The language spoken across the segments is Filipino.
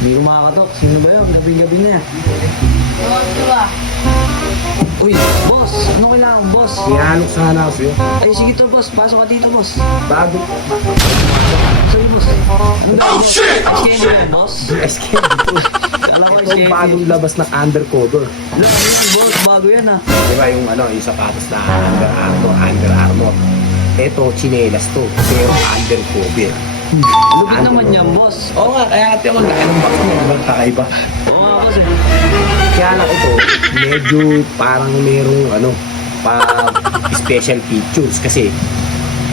Hindi ko makakatok. Sino ba yun? Gabi-gabi na yan. Uy, boss! Ano kailangan, boss? Ihalok sana ako sa'yo. Eh, sige to, boss. Pasok ka dito, boss. Bago. Sorry, boss. Oh, shit! SK mo yan, boss? SK dito. Kala ko Ito SK. bagong labas ng undercover. Wala, ayun, boss. Bago yan, ah. Di ba yung yung sapatos na Under Armour. Ito, chinelas to. Pero undercover. Lupit naman yan, boss. Oo nga, kaya ate ako laki ng box niya. Walang kakaiba. Oo nga, boss. Eh. Kaya lang ito, medyo parang merong pa special features kasi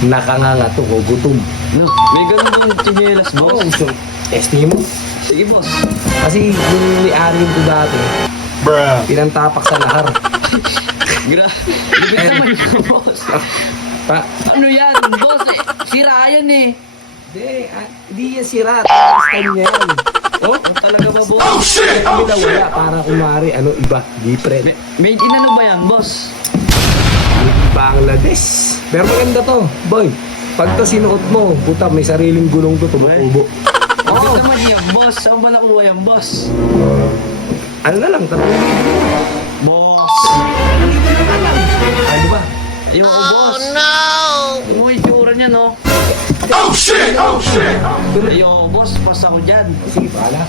nakanganga to o gutom. No, may ganun dong chinelas, Oo, boss. so, testing mo. Sige, boss. Kasi yung may-ari ko dati, pinantapak sa lahar. Lupit naman yan, boss. Pa, Ano yan, boss? Eh, sira yan eh. Di yan sira. Tapos kanya yan. Oh, Talaga ba, boss? kami na wala. Para kumari, iba. Different. Made in ano ba yan, boss? Bangladesh. Pero maganda to, boy. Pag to sinuot mo, puta, may sariling gulong to, tumutubo. Lupit naman yan, boss. Saan ba nakuha yan, boss? Ano na lang, 3,000. Boss. Ano ba? Ayoko, boss. No! Yung itsura niya, no? Oh shit! Ayoko, boss. Pas ako dyan. Sige, pala.